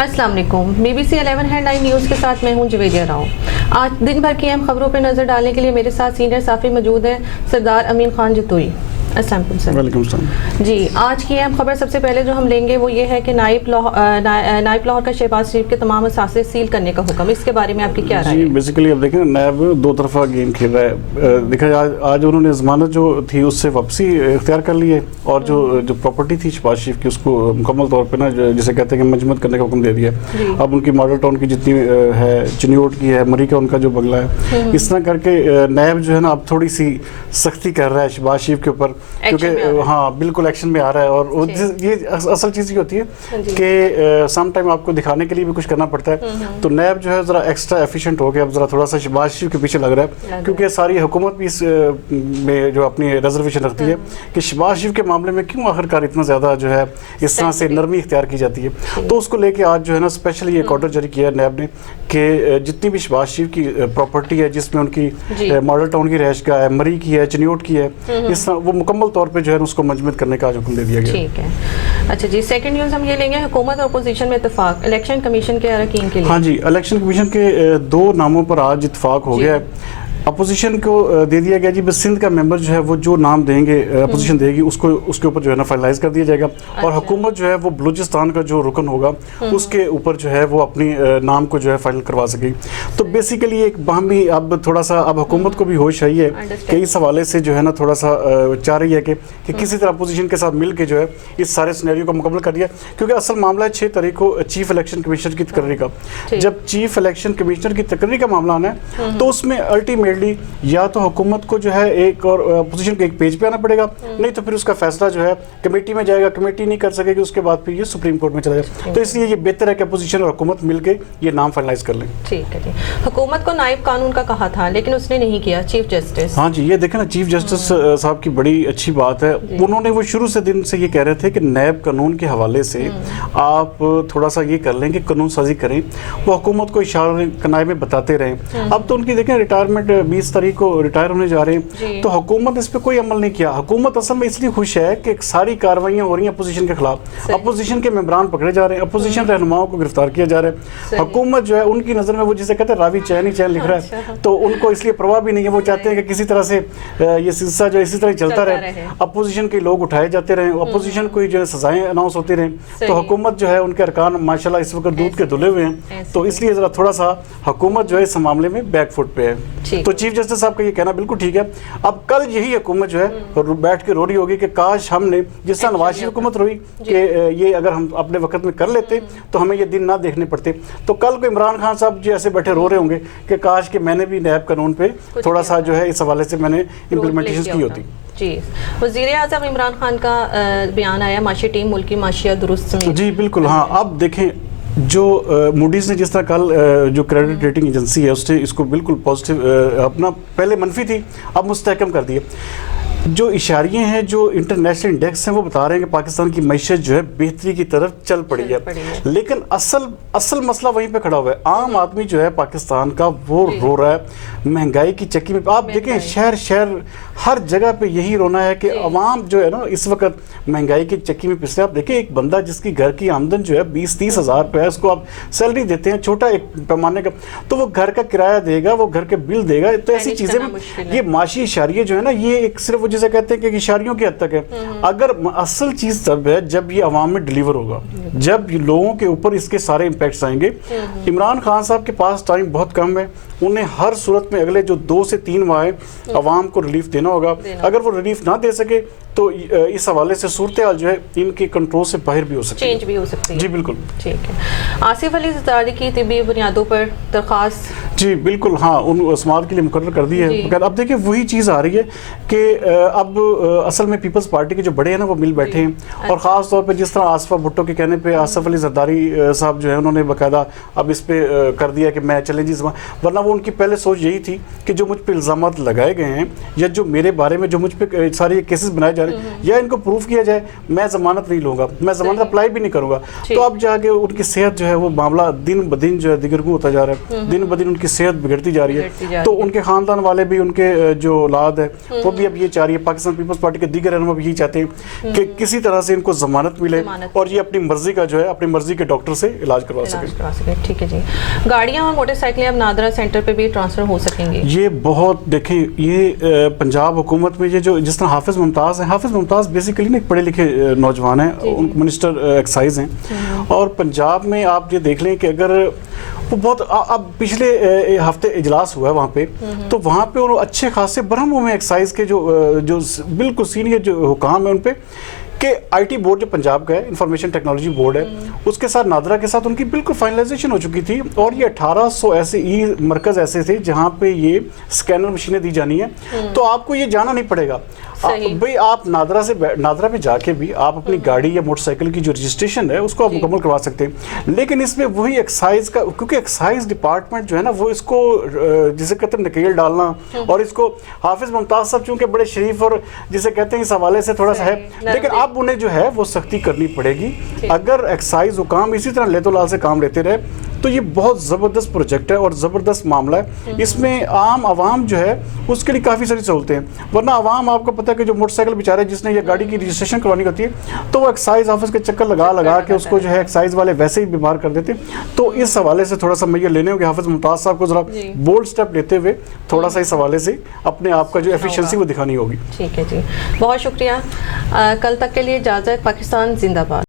अस्सलाम वालेकुम। BBC 11 headline news के साथ मैं हूं जवेदिया राव। आज दिन भर की अहम खबरों पर नज़र डालने के लिए मेरे साथ सीनियर साफ़ी मौजूद हैं सरदार अमीन खान जतोई। अस्सलाम वालेकुम सर। वालेकुम सलाम। जी, आज की अहम खबर सबसे पहले जो हम लेंगे वो ये है कि नाइब लाहौर का शहबाज शरीफ के तमाम असासे सील करने का हुक्म, इसके बारे में आपकी क्या राय है? जी, बेसिकली अब देखें नायब दो तरफा गेम खेल रहा है। देखा आज उन्होंने ज़मानत जो थी उससे वापसी इख्तियार कर ली है और जो प्रॉपर्टी थी शहबाज शरीफ की उसको मुकम्मल तौर पर ना जिसे कहते हैं कि मजमत करने का हुक्म दे दिया है। अब उनकी मॉडल टाउन की जितनी है, चिन्योट की है, मरी का उनका जो बंगला है, इस तरह करके नायब जो है ना अब थोड़ी सी सख्ती कर रहा है शहबाज शरीफ के ऊपर, क्योंकि हाँ बिल्कुल एक्शन में आ रहा है। और ये असल चीज़ ये होती है कि सम टाइम आपको दिखाने के लिए भी कुछ करना पड़ता है। तो नायब जो है ज़रा एक्स्ट्रा एफिशिएंट हो गया, अब ज़रा थोड़ा सा शहबाज शरीफ के पीछे लग रहा है, क्योंकि सारी हुकूमत भी इस में जो अपनी रिजर्वेशन रखती है कि शहबाज शरीफ के मामले में क्यों आखिरकार इतना ज़्यादा जो है इस तरह से नरमी इख्तियार की जाती है। तो उसको लेके आज जो है ना स्पेशली एक ऑर्डर जारी किया है नायब ने कि जितनी भी शहबाज शरीफ की प्रॉपर्टी है जिसमें उनकी मॉडल टाउन की रहायशगाह है, मरी की है, चिन्योट की है, इस तरह वो मुकम्मल तौर पे जो है उसको मजबूत करने का हुक्म दे दिया गया। ठीक है। अच्छा जी, सेकंड न्यूज़ हम ये लेंगे, हुकूमत और अपोजिशन में इत्तेफाक, इलेक्शन कमीशन के अरकान के लिए। हाँ जी, इलेक्शन कमीशन के दो नामों पर आज इत्तेफाक हो गया है। अपोजिशन को दे दिया गया जी, बस सिंध का मेंबर जो है वो जो नाम देंगे अपोजिशन देगी उसको उसके ऊपर जो है ना फाइनलाइज कर दिया जाएगा। और हुकूमत जो है वो बलूचिस्तान का जो रुकन होगा उसके ऊपर जो है वो अपनी नाम को जो है फाइनल करवा सकेगी। तो बेसिकली एक बाहमी अब थोड़ा सा अब हुकूमत को भी होश आई है कि इस हवाले से जो है ना थोड़ा सा चाह रही है कि किसी तरह अपोजिशन के साथ मिल के जो है इस सारे सिनेरियो को मुकम्मल कर दिया, क्योंकि असल मामला है 6 तारीख को चीफ इलेक्शन कमिश्नर की तकरीर का। जब चीफ इलेक्शन कमिश्नर की तकरीर का मामला आना है तो उसमें अल्टीमेटली या तो हुकूमत को जो है एक और अपोजिशन के एक पेज पे आना पड़ेगा, नहीं तो फिर उसका फैसला जो है कमेटी में जाएगा, कमेटी नहीं कर सकेगी, उसके बाद फिर ये सुप्रीम कोर्ट में चला जाएगा। तो इसलिए ये बेहतर है कि अपोजिशन और हुकूमत मिलकर ये नाम फाइनलाइज कर लें। ठीक है जी। हुकूमत को नायब कानून का कहा था लेकिन उसने नहीं किया, चीफ जस्टिस। हाँ जी, ये देखें ना चीफ जस्टिस साहब की बड़ी अच्छी बात है। उन्होंने वो शुरू से दिन से ये कह रहे थे कि नायब कानून के हवाले से आप थोड़ा सा ये कर लें कि कानून साजी करें, वो हुकूमत को इशारे कनाए में बताते रहें। अब तो उनकी देखें रिटायरमेंट 20 तारीख को रिटायर होने जा रहे हैं, तो हुकूमत इस पे कोई अमल नहीं किया। हुकूमत असल में इसलिए खुश है कि सारी कार्रवाइयां हो रही हैं अपोजिशन के खिलाफ, अपोजिशन के मेंबरान पकड़े जा रहे हैं, अपोजिशन रहनुमाओं को गिरफ्तार किया जा रहा है। हुकूमत जो है उनकी नज़र में वो जिसे कहते हैं रावी चैन ही चैन लिख रहा है, तो उनको इसलिए परवाह भी नहीं है। वो चाहते हैं कि किसी तरह से ये सिलसिला जो इसी तरह चलता रहे, अपोजिशन के लोग उठाए जाते रहे, अपोजिशन को जो है सजाएं अनाउंस होती रहें। तो हुकूमत जो है उनके अरकान माशाल्लाह इस वक्त दूध के धुले हुए हैं, तो इसलिए ज़रा थोड़ा सा हुकूमत जो है इस मामले में बैकफुट पे है। तो चीफ जस्टिस साहब का ये कहना बिल्कुल ठीक है। अब कल यही हुकूमत जो है बैठ के रो रही होगी कि काश हमने जिस तरह नवाज शरीफ हुकूमत रोई कि ये अगर हम अपने वक्त में कर लेते तो हमें ये दिन ना देखने पड़ते। तो कल को इमरान खान साहब जो ऐसे बैठे रो रहे होंगे कि काश कि मैंने भी नायब कानून पे थोड़ा सा जो है इस हवाले से मैंने इम्प्लीमेंटेशन की होती। जी, वज़ीर आज़म इमरान खान का बयान आया, माशी टीम मुल्क की माशियत दुरुस्त में। जी बिल्कुल, हाँ। अब देखें जो मूडीज़ ने जिस तरह कल जो क्रेडिट रेटिंग एजेंसी है उसने इसको बिल्कुल पॉजिटिव अपना पहले मनफी थी अब मुस्तहकम कर दिए। जो इशारे हैं, जो इंटरनेशनल इंडेक्स हैं, वो बता रहे हैं कि पाकिस्तान की मईशत जो है बेहतरी की तरफ चल पड़ी है। लेकिन असल मसला वहीं पे खड़ा हुआ है। आम आदमी जो है पाकिस्तान का वो रो रहा है महंगाई की चक्की में। आप देखें शहर हर जगह पे यही रोना है कि अवाम जो है ना इस वक्त महंगाई की चक्की में पिसले। आप देखें एक बंदा जिसकी घर की आमदन जो है 20-30 हज़ार रुपये है, उसको आप सैलरी देते हैं छोटा एक पैमाने का, तो वो घर का किराया देगा, वो घर के बिल देगा। तो ऐसी चीज़ें में ये माशी इशारिये जो है ना, ये एक सिर्फ जिसे कहते हैं कि इशारियों की हद तक है। अगर असल चीज़ तब है जब ये अवाम में डिलीवर होगा, जब लोगों के ऊपर इसके सारे इम्पैक्ट्स आएंगे। इमरान खान साहब के पास टाइम बहुत कम है, उन्हें हर सूरत में अगले जो 2 से 3 माह है अवाम को रिलीफ देना होगा। अगर वो रिलीफ ना दे सके तो इस हवाले से सूरत हाल जो है इनके कंट्रोल से बाहर भी हो सकती है, चेंज भी हो सकती है। जी बिल्कुल, ठीक है। आसिफ अली ज़रदारी की तिब्बी बुनियादों पर दरख्वास्त, जी बिल्कुल, हाँ, उन समात के लिए मुकर्रर कर दी है। अब देखिए वही चीज़ आ रही है कि अब असल में पीपल्स पार्टी के जो बड़े हैं ना वो मिल बैठे हैं, और ख़ास तौर पर जिस तरह आसफा भुट्टो के कहने पर आसिफ अली ज़रदारी साहब जो है उन्होंने बाकायदा अब इस पर कर दिया कि मैं चैलेंजेस, वरना वो उनकी पहले सोच यही थी कि जो मुझ पर इल्ज़ामात लगाए गए हैं या जो मेरे बारे में जो मुझ पर सारे केसेस बनाए جا رہے ہیں, یا ان کو پروف کیا جائے میں ضمانت نہیں لوں گا, میں ضمانت اپلائی بھی نہیں کروں گا, تو اب جا کے ان کی صحت جو ہے وہ معاملہ دن بدن جو ہے دیگرگوں ہوتا جا رہا ہے, دن بدن ان کی صحت بگڑتی جا رہی ہے. تو ان کے خاندان والے بھی, ان کے جو اولاد ہے وہ بھی اب یہ چاہ رہی ہے, پاکستان پیپلز پارٹی کے دیگر رہنما بھی یہی چاہتے ہیں کہ کسی طرح سے ان کو ضمانت ملے اور یہ اپنی مرضی کا جو ہے اپنی مرضی کے ڈاکٹر سے علاج کروا سکے. ٹھیک ہے جی. گاڑیاں اور موٹر سائیکلیں اب نادرا سینٹر پہ بھی ٹرانسفر ہو سکیں گی. یہ بہت دیکھیں, یہ پنجاب حکومت میں یہ جو جس طرح حافظ ممتاز ہیں, حافظ ممتاز بیسیکلی نا ایک پڑھے لکھے نوجوان ہیں, منسٹر ایکسائز ہیں, اور پنجاب میں آپ یہ دیکھ لیں کہ اگر وہ بہت, اب پچھلے ہفتے اجلاس ہوا ہے وہاں پہ, تو وہاں پہ انہوں اچھے خاصے برہم ہوئے ایکسائز کے جو بالکل سینئر جو حکام ہیں ان پہ, کہ آئی ٹی بورڈ جو پنجاب کا ہے, انفارمیشن ٹیکنالوجی بورڈ ہے, اس کے ساتھ نادرا کے ساتھ ان کی بالکل فائنلائزیشن ہو چکی تھی, اور یہ 1800 ایسے ای مرکز ایسے تھے جہاں پہ یہ اسکینر مشینیں دی جانی ہیں, تو آپ کو یہ جانا نہیں پڑے گا بھئی, آپ نادرا پہ جا کے بھی آپ اپنی گاڑی یا موٹر سائیکل کی جو رجسٹریشن ہے اس کو آپ مکمل کروا سکتے ہیں. لیکن اس میں وہی ایکسائز کا, کیونکہ ایکسائز ڈپارٹمنٹ جو ہے نا وہ اس کو جسے کہتے ہیں نکیل ڈالنا, اور اس کو حافظ ممتاز صاحب چونکہ بڑے شریف اور جسے کہتے ہیں اس حوالے سے تھوڑا سا ہے, لیکن اب انہیں جو ہے وہ سختی کرنی پڑے گی. اگر ایکسائز حکام اسی طرح لیت و لال سے کام لیتے رہے تو یہ بہت زبردست پروجیکٹ ہے اور زبردست معاملہ ہے. اس میں عام عوام جو ہے اس کے لیے کافی ساری سہولتیں ہیں, ورنہ عوام آپ کو پتہ ہے کہ جو موٹر سائیکل بیچارے جس نے یہ گاڑی کی رجسٹریشن کروانی ہوتی ہے تو وہ ایکسائز آفس کے چکر لگا کے اس کو جو ہے ایکسائز والے ویسے ہی بیمار کر دیتے ہیں. تو اس حوالے سے تھوڑا سا میئر لینے ہوگے حافظ ممتاز صاحب کو, ذرا بولڈ سٹیپ لیتے ہوئے تھوڑا سا اس حوالے سے اپنے آپ کا جو ایفیشنسی وہ دکھانی ہوگی. ٹھیک ہے جی, بہت شکریہ. کل تک کے لیے اجازت. پاکستان زندہ باد.